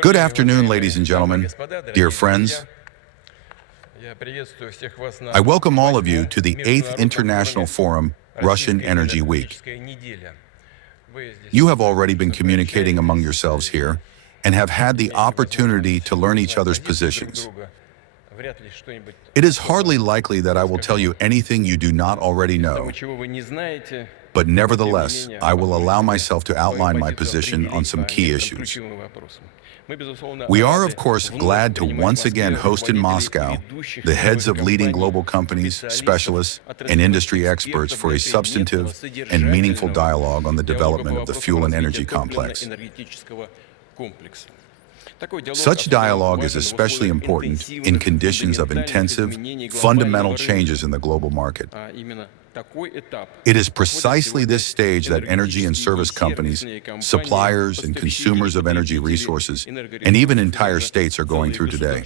Good afternoon, ladies and gentlemen, dear friends. I welcome all of you to the 8th International Forum, Russian Energy Week. You have already been communicating among yourselves here and have had the opportunity to learn each other's positions. It is hardly likely that I will tell you anything you do not already know, but nevertheless, I will allow myself to outline my position on some key issues. We are, of course, glad to once again host in Moscow the heads of leading global companies, specialists, and industry experts for a substantive and meaningful dialogue on the development of the fuel and energy complex. Such dialogue is especially important in conditions of intensive, fundamental changes in the global market. It is precisely this stage that energy and service companies, suppliers and consumers of energy resources, and even entire states are going through today.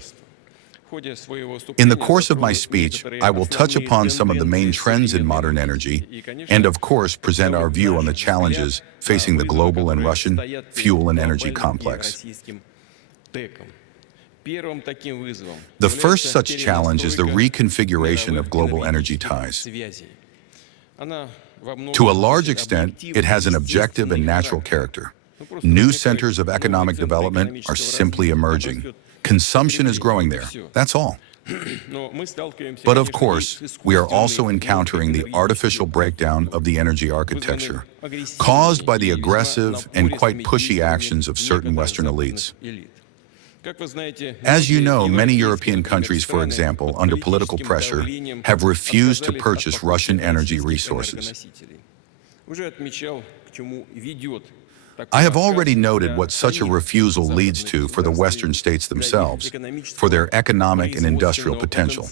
In the course of my speech, I will touch upon some of the main trends in modern energy and, of course, present our view on the challenges facing the global and Russian fuel and energy complex. The first such challenge is the reconfiguration of global energy ties. To a large extent, it has an objective and natural character. New centers of economic development are simply emerging. Consumption is growing there, that's all. But of course, we are also encountering the artificial breakdown of the energy architecture, caused by the aggressive and quite pushy actions of certain Western elites. As you know, many European countries, for example, under political pressure, have refused to purchase Russian energy resources. I have already noted what such a refusal leads to for the Western states themselves, for their economic and industrial potential.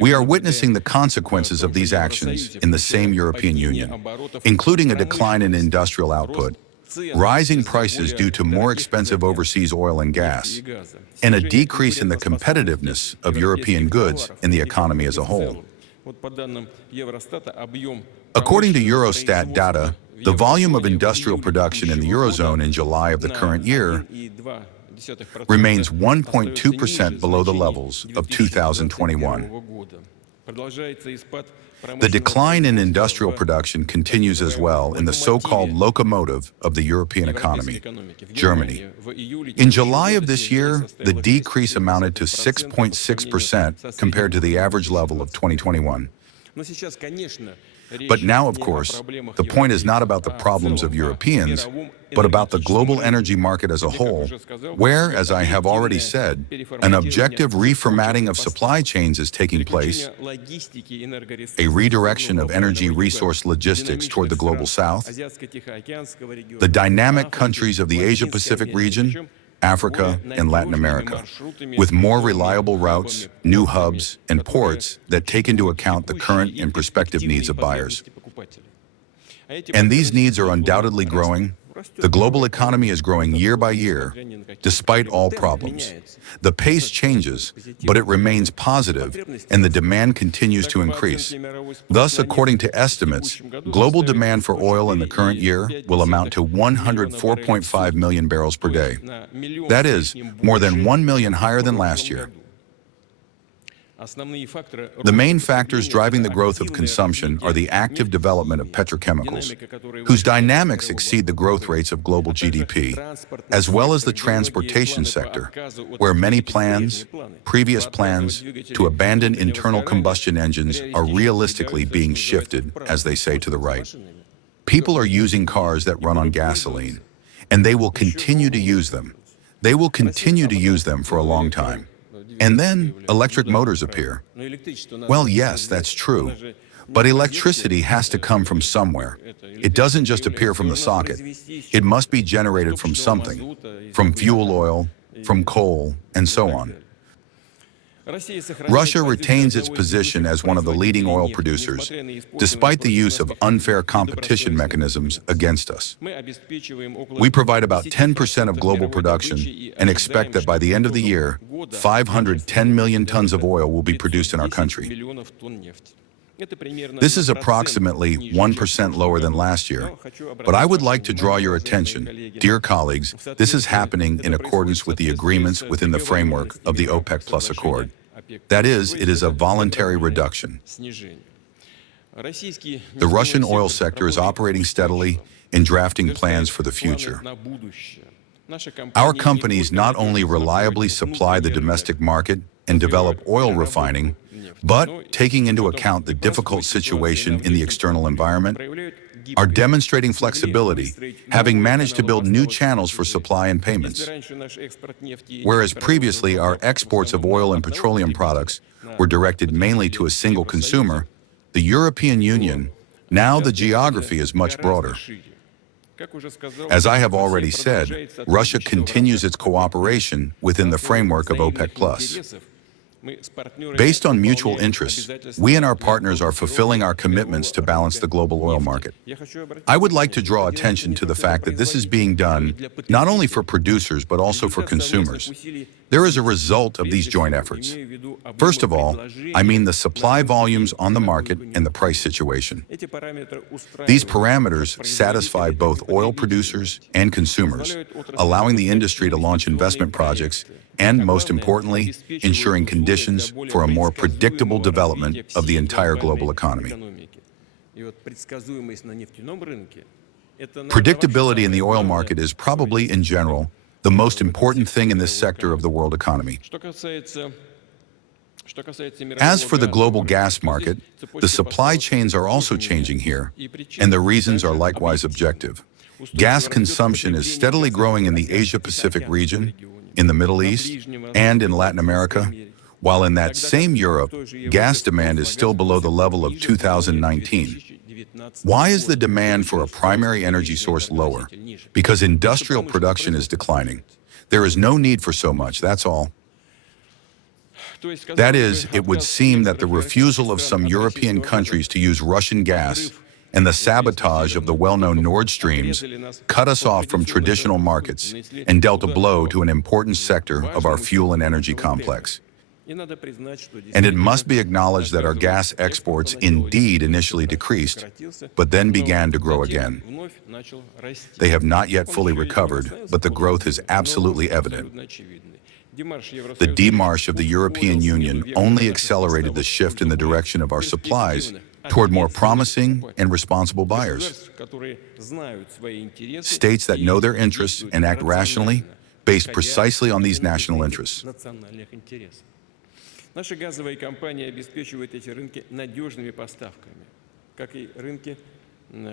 We are witnessing the consequences of these actions in the same European Union, including a decline in industrial output, rising prices due to more expensive overseas oil and gas, and a decrease in the competitiveness of European goods in the economy as a whole. According to Eurostat data, the volume of industrial production in the Eurozone in July of the current year remains 1.2% below the levels of 2021. The decline in industrial production continues as well in the so-called locomotive of the European economy, Germany. In July of this year, the decrease amounted to 6.6% compared to the average level of 2021. But now, of course, the point is not about the problems of Europeans, but about the global energy market as a whole, where, as I have already said, an objective reformatting of supply chains is taking place, a redirection of energy resource logistics toward the global south, the dynamic countries of the Asia-Pacific region, Africa, and Latin America, with more reliable routes, new hubs, and ports that take into account the current and prospective needs of buyers. And these needs are undoubtedly growing. The global economy is growing year by year, despite all problems. The pace changes, but it remains positive, and the demand continues to increase. Thus, according to estimates, global demand for oil in the current year will amount to 104.5 million barrels per day. That is, more than 1 million higher than last year. The main factors driving the growth of consumption are the active development of petrochemicals, whose dynamics exceed the growth rates of global GDP, as well as the transportation sector, where many previous plans to abandon internal combustion engines are realistically being shifted, as they say, to the right. People are using cars that run on gasoline, and they will continue to use them. They will continue to use them for a long time. And then electric motors appear. Well, yes, that's true. But electricity has to come from somewhere. It doesn't just appear from the socket. It must be generated from something, from fuel oil, from coal, and so on. Russia retains its position as one of the leading oil producers, despite the use of unfair competition mechanisms against us. We provide about 10% of global production and expect that by the end of the year, 510 million tons of oil will be produced in our country. This is approximately 1% lower than last year. But I would like to draw your attention, dear colleagues, this is happening in accordance with the agreements within the framework of the OPEC Plus Accord. That is, it is a voluntary reduction. The Russian oil sector is operating steadily in drafting plans for the future. Our companies not only reliably supply the domestic market and develop oil refining, but, taking into account the difficult situation in the external environment, are demonstrating flexibility, having managed to build new channels for supply and payments. Whereas previously our exports of oil and petroleum products were directed mainly to a single consumer, the European Union, now the geography is much broader. As I have already said, Russia continues its cooperation within the framework of OPEC+. Based on mutual interests, we and our partners are fulfilling our commitments to balance the global oil market. I would like to draw attention to the fact that this is being done not only for producers but also for consumers. There is a result of these joint efforts. First of all, I mean the supply volumes on the market and the price situation. These parameters satisfy both oil producers and consumers, allowing the industry to launch investment projects and, most importantly, ensuring conditions for a more predictable development of the entire global economy. Predictability in the oil market is probably, in general, the most important thing in this sector of the world economy. As for the global gas market, the supply chains are also changing here, and the reasons are likewise objective. Gas consumption is steadily growing in the Asia-Pacific region, in the Middle East, and in Latin America, while in that same Europe, gas demand is still below the level of 2019. Why is the demand for a primary energy source lower? Because industrial production is declining. There is no need for so much, that's all. That is, it would seem that the refusal of some European countries to use Russian gas and the sabotage of the well-known Nord Streams cut us off from traditional markets and dealt a blow to an important sector of our fuel and energy complex. And it must be acknowledged that our gas exports indeed initially decreased, but then began to grow again. They have not yet fully recovered, but the growth is absolutely evident. The démarche of the European Union only accelerated the shift in the direction of our supplies toward more promising and responsible buyers. States that know their interests and act rationally, based precisely on these national interests.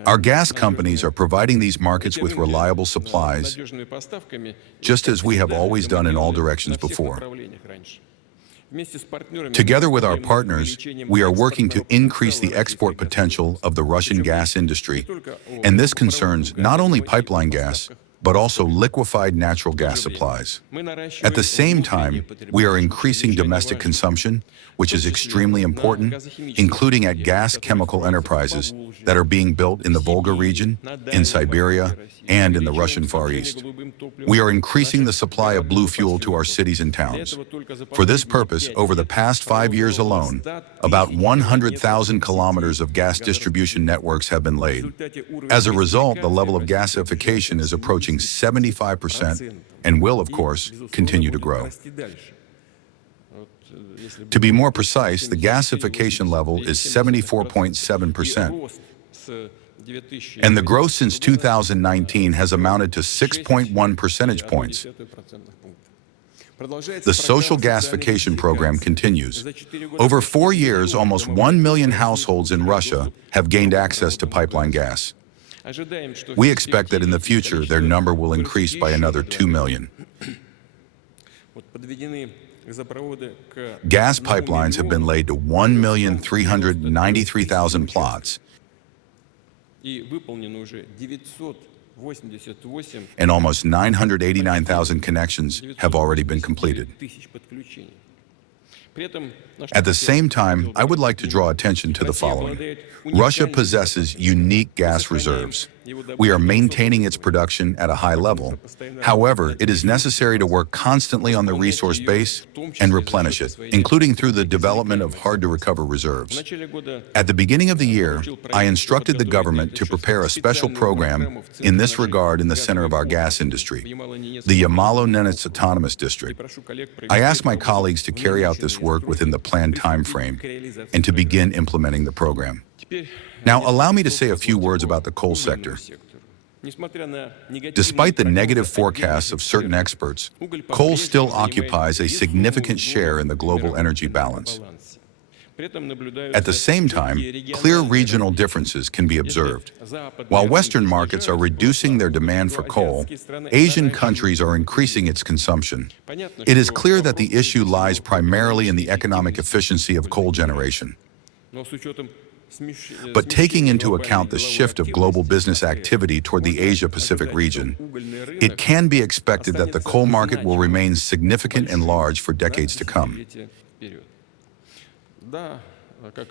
Our gas companies are providing these markets with reliable supplies, just as we have always done in all directions before. Together with our partners, we are working to increase the export potential of the Russian gas industry, and this concerns not only pipeline gas, but also liquefied natural gas supplies. At the same time, we are increasing domestic consumption, which is extremely important, including at gas chemical enterprises that are being built in the Volga region, in Siberia, and in the Russian Far East. We are increasing the supply of blue fuel to our cities and towns. For this purpose, over the past 5 years alone, about 100,000 kilometers of gas distribution networks have been laid. As a result, the level of gasification is approaching 75% and will, of course, continue to grow. To be more precise, the gasification level is 74.7%. And the growth since 2019 has amounted to 6.1 percentage points. The social gasification program continues. Over 4 years, almost 1 million households in Russia have gained access to pipeline gas. We expect that in the future, their number will increase by another 2 million. Gas pipelines have been laid to 1,393,000 plots, and almost 989,000 connections have already been completed. At the same time, I would like to draw attention to the following. Russia possesses unique gas reserves. We are maintaining its production at a high level. However, it is necessary to work constantly on the resource base and replenish it, including through the development of hard-to-recover reserves. At the beginning of the year, I instructed the government to prepare a special program in this regard in the center of our gas industry, the Yamalo-Nenets Autonomous District. I asked my colleagues to carry out this work within the planned time frame and to begin implementing the program. Now, allow me to say a few words about the coal sector. Despite the negative forecasts of certain experts, coal still occupies a significant share in the global energy balance. At the same time, clear regional differences can be observed. While Western markets are reducing their demand for coal, Asian countries are increasing its consumption. It is clear that the issue lies primarily in the economic efficiency of coal generation. But taking into account the shift of global business activity toward the Asia-Pacific region, it can be expected that the coal market will remain significant and large for decades to come.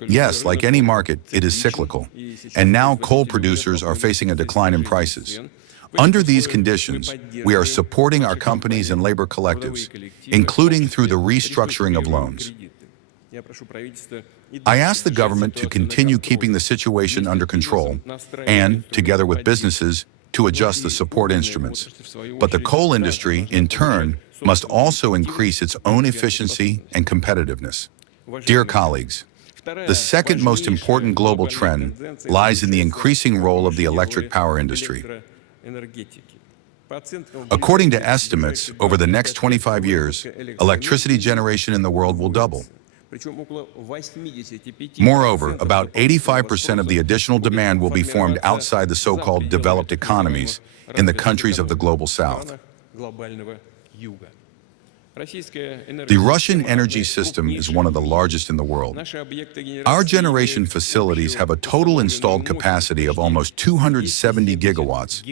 Yes, like any market, it is cyclical, and now coal producers are facing a decline in prices. Under these conditions, we are supporting our companies and labor collectives, including through the restructuring of loans. I ask the government to continue keeping the situation under control and, together with businesses, to adjust the support instruments. But the coal industry, in turn, must also increase its own efficiency and competitiveness. Dear colleagues, the second most important global trend lies in the increasing role of the electric power industry. According to estimates, over the next 25 years, electricity generation in the world will double. Moreover, about 85% of the additional demand will be formed outside the so-called developed economies in the countries of the global south. The Russian energy system is one of the largest in the world. Our generation facilities have a total installed capacity of almost 270 gigawatts.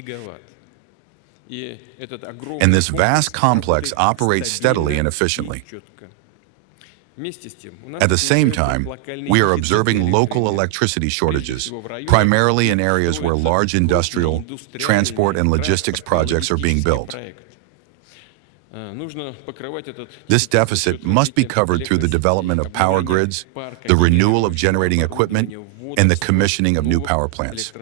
And this vast complex operates steadily and efficiently. At the same time, we are observing local electricity shortages, primarily in areas where large industrial, transport, and logistics projects are being built. This deficit must be covered through the development of power grids, the renewal of generating equipment, and the commissioning of new power plants.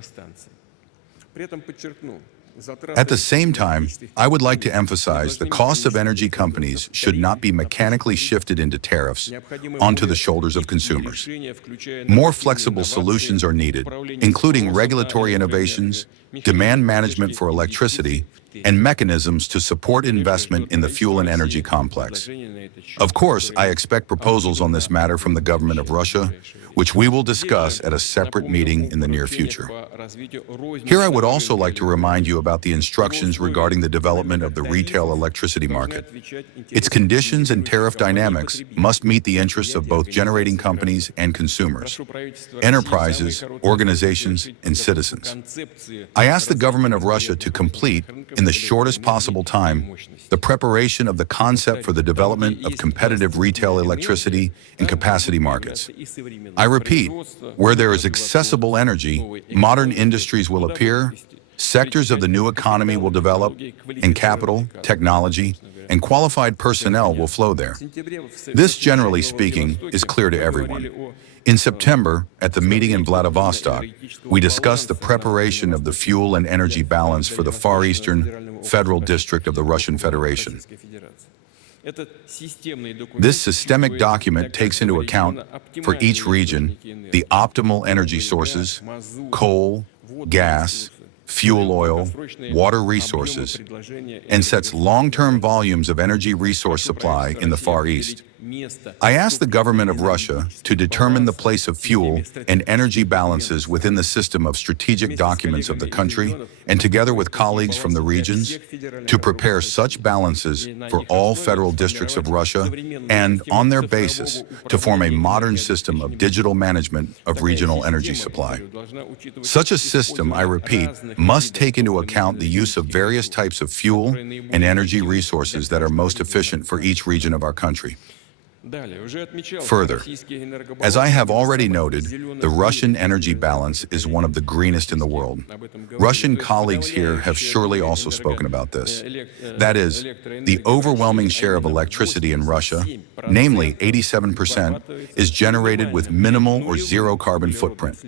At the same time, I would like to emphasize the cost of energy companies should not be mechanically shifted into tariffs onto the shoulders of consumers. More flexible solutions are needed, including regulatory innovations, demand management for electricity, and mechanisms to support investment in the fuel and energy complex. Of course, I expect proposals on this matter from the government of Russia, which we will discuss at a separate meeting in the near future. Here I would also like to remind you about the instructions regarding the development of the retail electricity market. Its conditions and tariff dynamics must meet the interests of both generating companies and consumers, enterprises, organizations, and citizens. I ask the government of Russia to complete, in the shortest possible time, the preparation of the concept for the development of competitive retail electricity and capacity markets. I repeat, where there is accessible energy, modern industries will appear, sectors of the new economy will develop, and capital, technology, and qualified personnel will flow there. This, generally speaking, is clear to everyone. In September, at the meeting in Vladivostok, we discussed the preparation of the fuel and energy balance for the Far Eastern Federal District of the Russian Federation. This systemic document takes into account, for each region, the optimal energy sources, coal, gas, fuel oil, water resources, and sets long-term volumes of energy resource supply in the Far East. I asked the government of Russia to determine the place of fuel and energy balances within the system of strategic documents of the country, and together with colleagues from the regions, to prepare such balances for all federal districts of Russia, and, on their basis, to form a modern system of digital management of regional energy supply. Such a system, I repeat, must take into account the use of various types of fuel and energy resources that are most efficient for each region of our country. Further, as I have already noted, the Russian energy balance is one of the greenest in the world. Russian colleagues here have surely also spoken about this. That is, the overwhelming share of electricity in Russia, namely 87%, is generated with minimal or zero carbon footprint.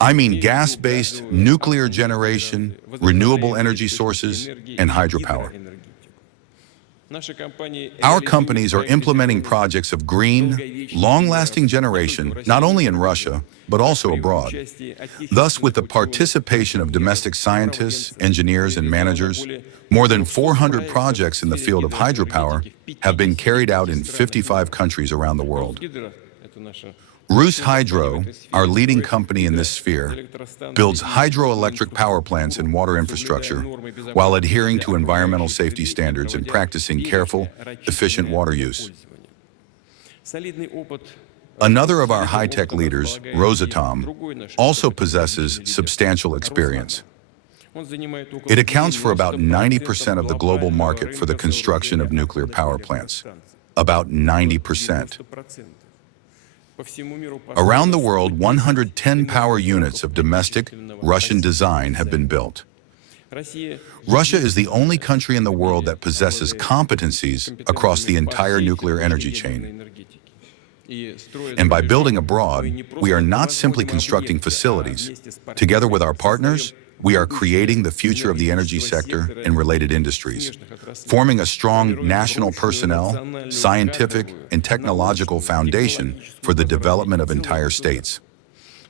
I mean gas-based, nuclear generation, renewable energy sources, and hydropower. Our companies are implementing projects of green, long-lasting generation, not only in Russia, but also abroad. Thus, with the participation of domestic scientists, engineers, and managers, more than 400 projects in the field of hydropower have been carried out in 55 countries around the world. RusHydro, our leading company in this sphere, builds hydroelectric power plants and water infrastructure while adhering to environmental safety standards and practicing careful, efficient water use. Another of our high-tech leaders, Rosatom, also possesses substantial experience. It accounts for about 90% of the global market for the construction of nuclear power plants. About 90%. Around the world, 110 power units of domestic, Russian design have been built. Russia is the only country in the world that possesses competencies across the entire nuclear energy chain. And by building abroad, we are not simply constructing facilities. Together with our partners, we are creating the future of the energy sector and related industries, forming a strong national personnel, scientific, and technological foundation for the development of entire states.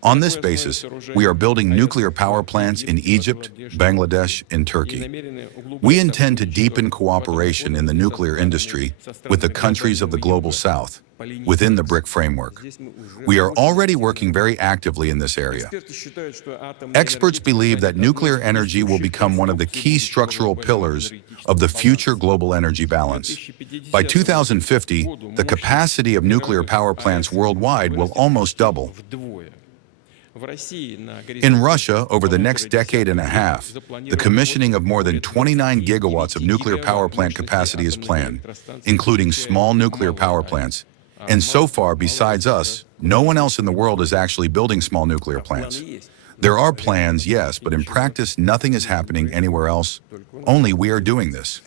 On this basis, we are building nuclear power plants in Egypt, Bangladesh, and Turkey. We intend to deepen cooperation in the nuclear industry with the countries of the Global South, within the BRIC framework. We are already working very actively in this area. Experts believe that nuclear energy will become one of the key structural pillars of the future global energy balance. By 2050, the capacity of nuclear power plants worldwide will almost double. In Russia, over the next decade and a half, the commissioning of more than 29 gigawatts of nuclear power plant capacity is planned, including small nuclear power plants. And so far, besides us, no one else in the world is actually building small nuclear plants. There are plans, yes, but in practice, nothing is happening anywhere else. Only we are doing this.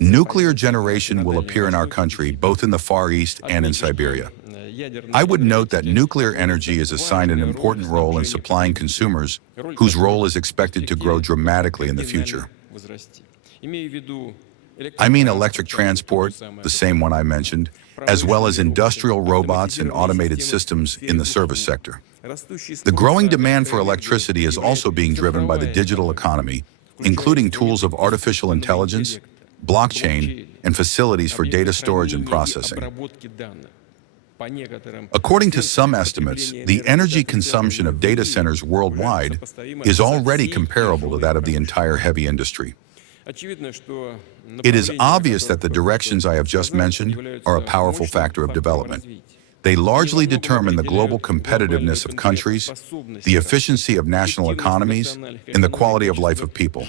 Nuclear generation will appear in our country, both in the Far East and in Siberia. I would note that nuclear energy is assigned an important role in supplying consumers, whose role is expected to grow dramatically in the future. I mean electric transport, the same one I mentioned, as well as industrial robots and automated systems in the service sector. The growing demand for electricity is also being driven by the digital economy, including tools of artificial intelligence, blockchain, and facilities for data storage and processing. According to some estimates, the energy consumption of data centers worldwide is already comparable to that of the entire heavy industry. It is obvious that the directions I have just mentioned are a powerful factor of development. They largely determine the global competitiveness of countries, the efficiency of national economies, and the quality of life of people.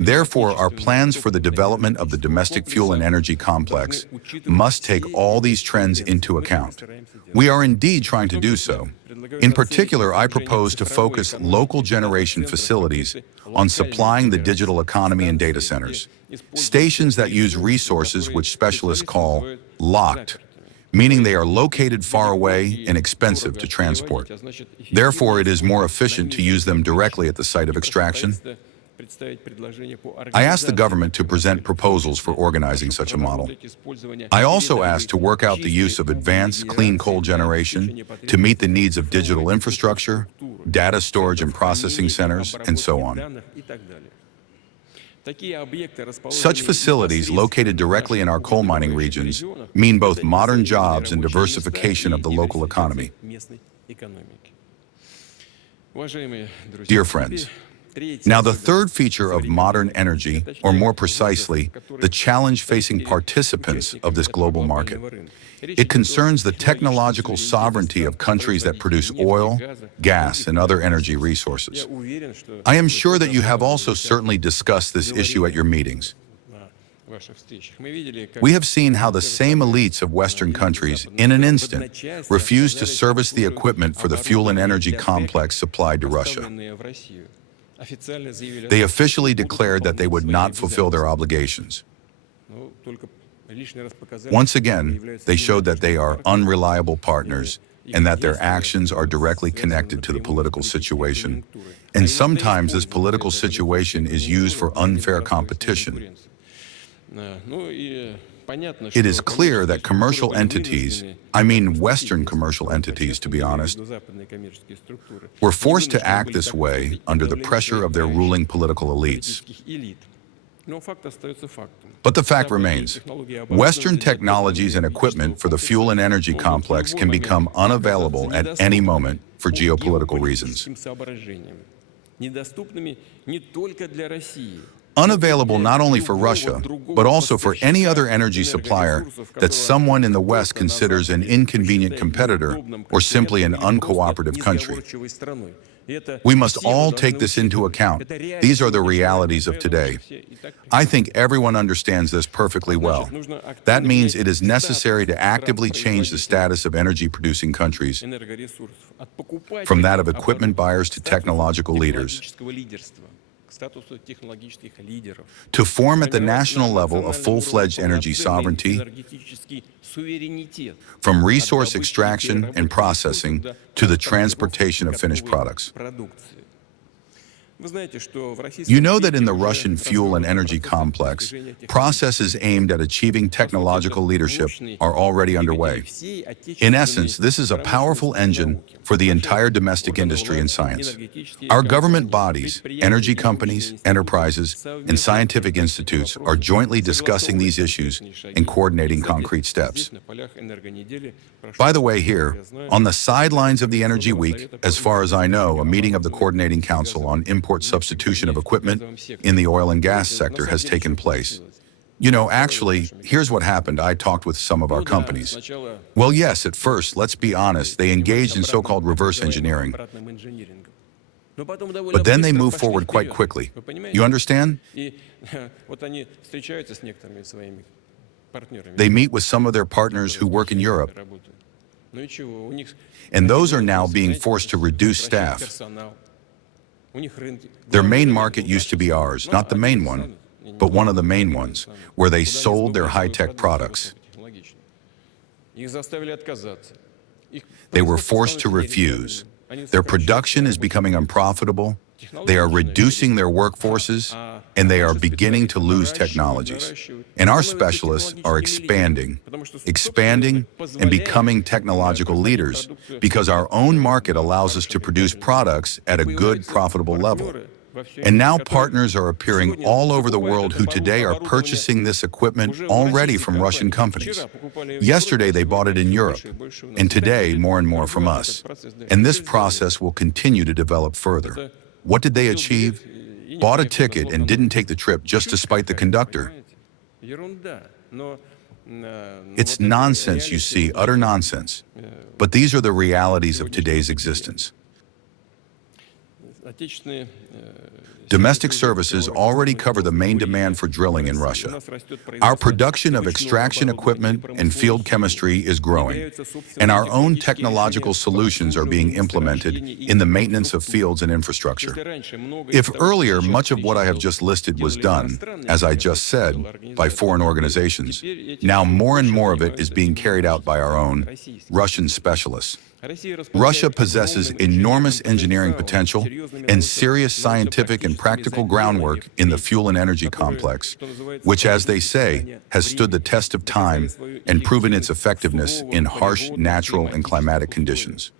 Therefore, our plans for the development of the domestic fuel and energy complex must take all these trends into account. We are indeed trying to do so. In particular, I propose to focus local generation facilities on supplying the digital economy and data centers, stations that use resources which specialists call locked, meaning they are located far away and expensive to transport. Therefore, it is more efficient to use them directly at the site of extraction. I asked the government to present proposals for organizing such a model. I also asked to work out the use of advanced clean coal generation to meet the needs of digital infrastructure, data storage and processing centers, and so on. Such facilities located directly in our coal mining regions mean both modern jobs and diversification of the local economy. Dear friends, now the third feature of modern energy, or more precisely, the challenge facing participants of this global market. It concerns the technological sovereignty of countries that produce oil, gas, and other energy resources. I am sure that you have also certainly discussed this issue at your meetings. We have seen how the same elites of Western countries, in an instant, refused to service the equipment for the fuel and energy complex supplied to Russia. They officially declared that they would not fulfill their obligations. Once again, they showed that they are unreliable partners and that their actions are directly connected to the political situation. And sometimes this political situation is used for unfair competition. It is clear that commercial entities, I mean Western commercial entities to be honest, were forced to act this way under the pressure of their ruling political elites. But the fact remains, Western technologies and equipment for the fuel and energy complex can become unavailable at any moment for geopolitical reasons. Unavailable not only for Russia, but also for any other energy supplier that someone in the West considers an inconvenient competitor or simply an uncooperative country. We must all take this into account. These are the realities of today. I think everyone understands this perfectly well. That means it is necessary to actively change the status of energy-producing countries, from that of equipment buyers to technological leaders, to form at the national level a full-fledged energy sovereignty, from resource extraction and processing to the transportation of finished products. You know that in the Russian fuel and energy complex, processes aimed at achieving technological leadership are already underway. In essence, this is a powerful engine for the entire domestic industry and science. Our government bodies, energy companies, enterprises, and scientific institutes are jointly discussing these issues and coordinating concrete steps. By the way, here, on the sidelines of the Energy Week, as far as I know, a meeting of the Coordinating Council on Import Substitution of Equipment in the oil and gas sector has taken place. You know, actually, here's what happened. I talked with some of our companies. Well, yes, at first, let's be honest, they engaged in so-called reverse engineering. But then they moved forward quite quickly. You understand? They meet with some of their partners who work in Europe, and those are now being forced to reduce staff. Their main market used to be ours, not the main one, but one of the main ones, where they sold their high-tech products. They were forced to refuse. Their production is becoming unprofitable, they are reducing their workforces, and they are beginning to lose technologies. And our specialists are expanding and becoming technological leaders because our own market allows us to produce products at a good, profitable level. And now partners are appearing all over the world who today are purchasing this equipment already from Russian companies. Yesterday they bought it in Europe, and today more and more from us. And this process will continue to develop further. What did they achieve? Bought a ticket and didn't take the trip just to spite the conductor. It's nonsense, you see, utter nonsense. But these are the realities of today's existence. Domestic services already cover the main demand for drilling in Russia. Our production of extraction equipment and field chemistry is growing, and our own technological solutions are being implemented in the maintenance of fields and infrastructure. If earlier much of what I have just listed was done, as I just said, by foreign organizations, now more and more of it is being carried out by our own Russian specialists. Russia possesses enormous engineering potential and serious scientific and practical groundwork in the fuel and energy complex, which, as they say, has stood the test of time and proven its effectiveness in harsh natural and climatic conditions.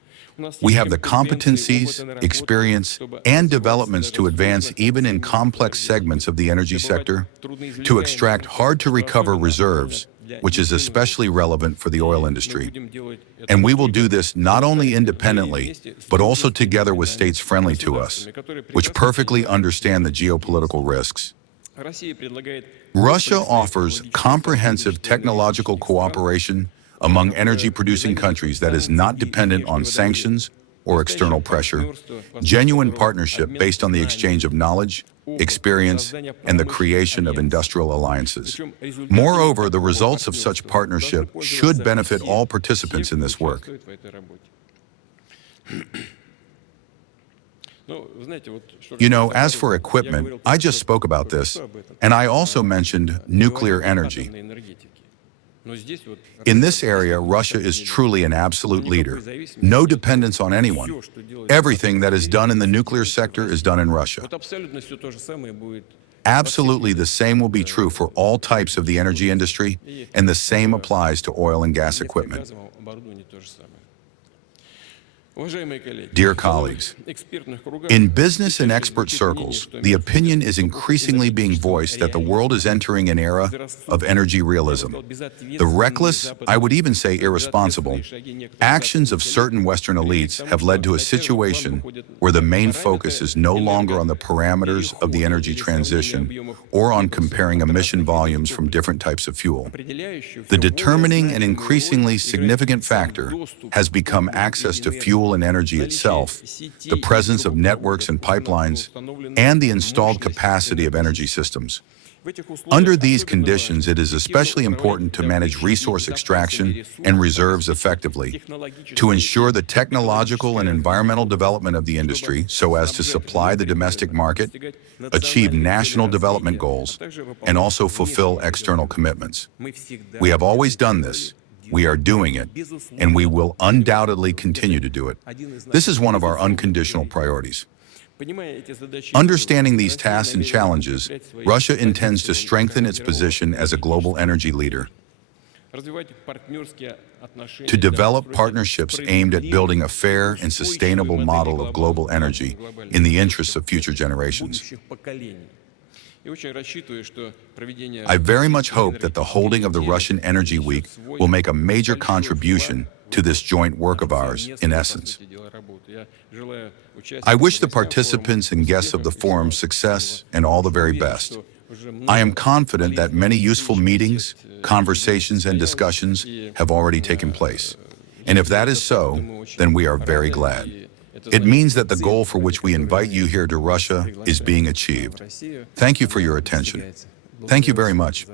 We have the competencies, experience, and developments to advance even in complex segments of the energy sector, to extract hard-to-recover reserves, which is especially relevant for the oil industry. And we will do this not only independently, but also together with states friendly to us, which perfectly understand the geopolitical risks. Russia offers comprehensive technological cooperation among energy-producing countries that is not dependent on sanctions or external pressure, genuine partnership based on the exchange of knowledge, experience, and the creation of industrial alliances. Moreover, the results of such partnership should benefit all participants in this work. You know, as for equipment, I just spoke about this, and I also mentioned nuclear energy. In this area, Russia is truly an absolute leader. No dependence on anyone. Everything that is done in the nuclear sector is done in Russia. Absolutely the same will be true for all types of the energy industry, and the same applies to oil and gas equipment. Dear colleagues, in business and expert circles, the opinion is increasingly being voiced that the world is entering an era of energy realism. The reckless, I would even say irresponsible, actions of certain Western elites have led to a situation where the main focus is no longer on the parameters of the energy transition or on comparing emission volumes from different types of fuel. The determining and increasingly significant factor has become access to fuel and energy itself, the presence of networks and pipelines, and the installed capacity of energy systems. Under these conditions, it is especially important to manage resource extraction and reserves effectively, to ensure the technological and environmental development of the industry so as to supply the domestic market, achieve national development goals, and also fulfill external commitments. We have always done this. We are doing it, and we will undoubtedly continue to do it. This is one of our unconditional priorities. Understanding these tasks and challenges, Russia intends to strengthen its position as a global energy leader, to develop partnerships aimed at building a fair and sustainable model of global energy in the interests of future generations. I very much hope that the holding of the Russian Energy Week will make a major contribution to this joint work of ours, in essence. I wish the participants and guests of the forum success and all the very best. I am confident that many useful meetings, conversations, and discussions have already taken place. And if that is so, then we are very glad. It means that the goal for which we invite you here to Russia is being achieved. Thank you for your attention. Thank you very much.